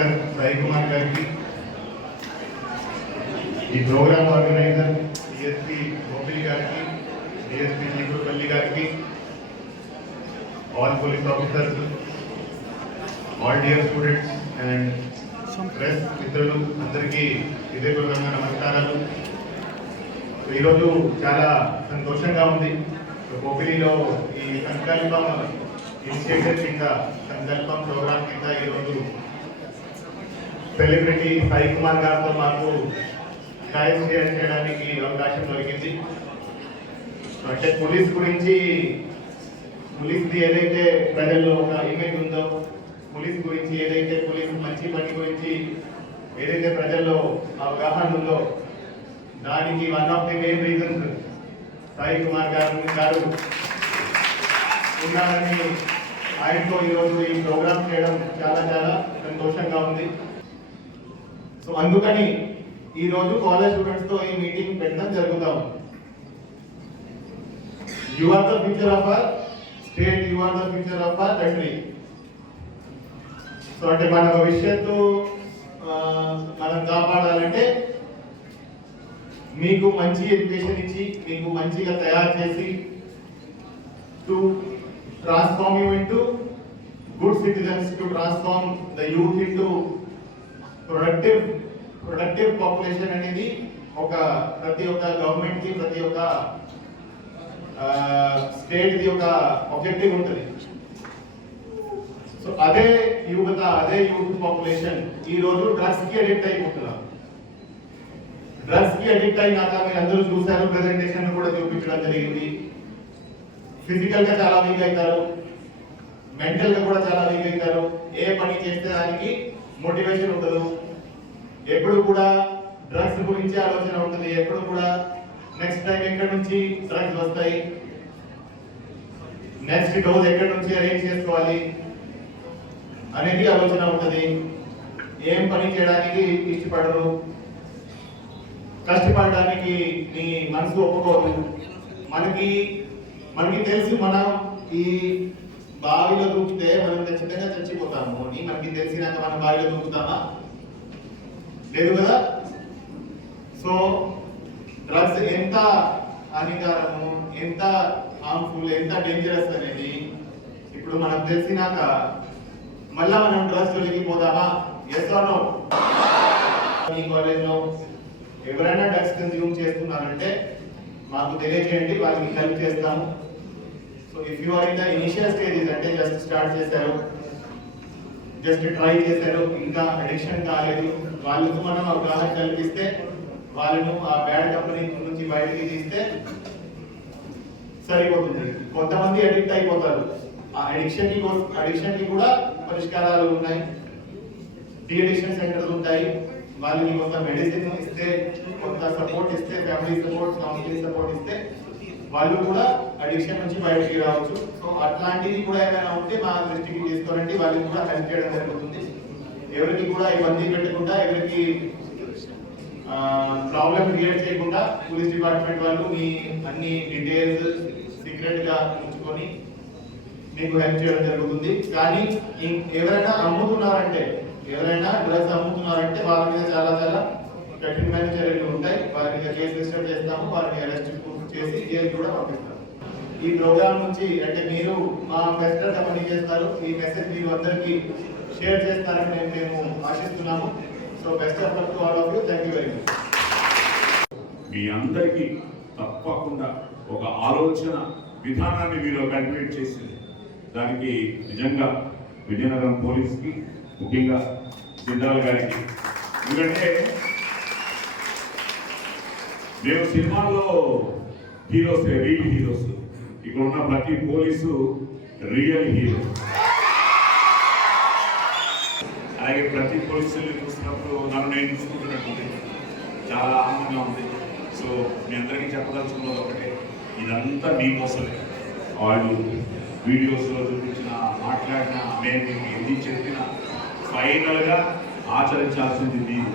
Inspector Sai Kumar గారికి, ఈ programme organiser DSP గోపిల్ గారికి, డిఎస్పీ చీకురుపల్లి గారికి, all police officers, all dear students and press మిత్రులు అందరికీ హృదయపూర్వకంగా నమస్కారాలు. ఈరోజు చాలా సంతోషంగా ఉంది. గోపిలిలో ఈ సంకల్పం ఇనిషియేటివ్ కింద, సంకల్పం ప్రోగ్రామ్ కింద ఈరోజు సెలబ్రిటీ సాయి కుమార్ గారితో మాకు టైం షేర్ చేయడానికి అవకాశం దొరికింది. అంటే పోలీస్ గురించి, పోలీస్ది ఏదైతే ప్రజల్లో ఒక ఇమేజ్ ఉందో, పోలీస్ గురించి ఏదైతే, పోలీస్ మంచి పని గురించి ఏదైతే ప్రజల్లో అవగాహన ఉందో, దానికి one of the main reasons Sai Kumar గారు ఉన్నారని ఆయనతో ఈరోజు ఈ ప్రోగ్రామ్ చేయడం చాలా చాలా సంతోషంగా ఉంది. సో అందుకని ఈరోజు కాలేజ్ స్టూడెంట్స్ తో ఈ మీటింగ్ పెట్టడం జరుగుతాము. You are the future of our state, you are the future of our country. So అంటే మన భవిష్యత్తు మనం కాపాడాలంటే మీకు మంచి ఎడ్యుకేషన్ ఇచ్చి, మీకు మంచిగా తయారు చేసి, to transform you into good citizens, to transform the youth into productive population అనేది ప్రతి ఒక్క గవర్నమెంట్ కి, ప్రతి ఒక్క స్టేట్ ది ఒక ఆబ్జెక్టివ్ ఉంటుంది. సో అదే యువత, అదే యూత్ పాపులేషన్ ఈ రోజు డ్రగ్స్ కి అడిక్ట్ అయిపోతున్నారు. డ్రగ్స్ కి అడిక్ట్ అయినాక మీరు అందరూ చూశారు, ప్రెజెంటేషన్ కూడా చూపించడం జరిగింది. ఫిజికల్ గా చాలా వీక్ అవుతారు, మెంటల్ గా కూడా చాలా వీక్ అవుతారు. ఏ పని చేస్తే దానికి మోటివేషన్ ఉండదు. ఎప్పుడు కూడా డ్రగ్స్ గురించి ఆలోచన ఉంటుంది. ఎప్పుడు కూడా నెక్స్ట్ టైం ఎక్కడి నుంచి డ్రగ్స్ వస్తాయి, నెక్స్ట్ డోస్ ఎక్కడి నుంచి అరేంజ్ చేసుకోవాలి అనేది ఆలోచన ఉంటుంది. ఏం పని చేయడానికి ఇష్టపడరు, కష్టపడడానికి మీ మనసు ఒప్పుకోదు. మనకి తెలిసి మనం ఈ బావిలో దూకితే మనం ఖచ్చితంగా చచ్చిపోతాము అని మనకి తెలిసినాక మనం బావిలో దూకుతామా? లేదు కదా. సో డ్రగ్స్ ఎంత హానికరము, ఎంత హార్మ్ఫుల్, ఎంత డేంజరస్ అనేది ఇప్పుడు మనకు తెలిసినాక మళ్ళా మనం డ్రగ్స్ తొలగిపోదామా? Yes or no? ఈ కాలేజ్లో ఎవరైనా డ్రగ్స్ కన్స్యూమ్ చేస్తున్నారంటే మాకు తెలియజేయండి, వాళ్ళకి హెల్ప్ చేస్తాము. So if you are in the initial stages, అంటే జస్ట్ స్టార్ట్ చేశారు, జస్ట్ ట్రై చేశారు, ఇంకా అడిక్షన్ కాలేదు, వాళ్ళకు మనం అవగాహన కల్పిస్తే, వాళ్ళను ఆ బ్యాడ్ కంపెనీ నుంచి బయటికి తీస్తే సరిపోతుంది. కొంతమంది అడిక్ట్ అయిపోతారు. ఆ అడిక్షన్ కి కూడా పరిష్కారాలు ఉన్నాయి. డి అడిక్షన్ సెంటర్లు ఉంటాయి. వాళ్ళకి కొంత మెడిసిన్ ఇస్తే, కొంత సపోర్ట్ ఇస్తే, ఫ్యామిలీ సపోర్ట్, కౌన్సిలింగ్ సపోర్ట్ ఇస్తే వాళ్ళు కూడా అడిక్షన్ నుంచి బయటికి రావచ్చు. సో అట్లాంటివి కూడా ఏమైనా ఉంటే మా దృష్టికి తీసుకోరండి, వాళ్ళకి కూడా హెల్ప్ చేయడం జరుగుతుంది. ఎవరికి కూడా ఇబ్బంది పెట్టకుండా, ఎవరికి ప్రాబ్లం క్రియేట్ చేయకుండా పోలీస్ డిపార్ట్మెంట్ వాళ్ళు మీ అన్ని డీటెయిల్స్ సీక్రెట్ గా ఉంచుకొని మీకు హెల్ప్ చేయడం జరుగుతుంది. కానీ ఎవరైనా అమ్ముతున్నారంటే, ఎవరైనా డ్రగ్స్ అమ్ముతున్నారంటే వాళ్ళ మీద చాలా చాలా కఠినమైన చర్యలు ఉంటాయి. వారి మీద కేసు రిజిస్టర్ చేస్తాము, వారిని అరెస్ట్ చేసి జైలు కూడా పంపిస్తాము. ఈ ప్రోగ్రామ్ నుంచి అంటే మీరు మా బెస్టర్ గా పని చేస్తారు. ఈ మెసేజ్ మీరు అందరికీ షేర్ చేస్తారని మేము ఆశిస్తున్నాము. So best of luck to all of you. Thank you very much. మీ అందరికీ తప్పకుండా ఒక ఆలోచన విధానాన్ని మీరు కల్టివేట్ చేసింది. దానికి నిజంగా విజయనగరం పోలీస్కి, ముఖ్యంగా జిందాల్ గారికి. ఎందుకంటే మేము సినిమాల్లో హీరోస్, రియల్ హీరోస్. ఇక్కడ ఉన్న ప్రతి పోలీసు రియల్ హీరో. అలాగే ప్రతి పోలీసులు చూసినప్పుడు నన్ను నేను చూసుకుంటున్నట్టుంది, చాలా ఆనందంగా ఉంది. సో మీ అందరికీ చెప్పదలుచుకున్నది ఒకటే, ఇదంతా మీకోసమే. వాళ్ళు వీడియోస్లో చూపించిన, మాట్లాడిన, మేము మీకు ఎన్ని చెప్పినా ఫైనల్గా ఆచరించాల్సింది మీరు.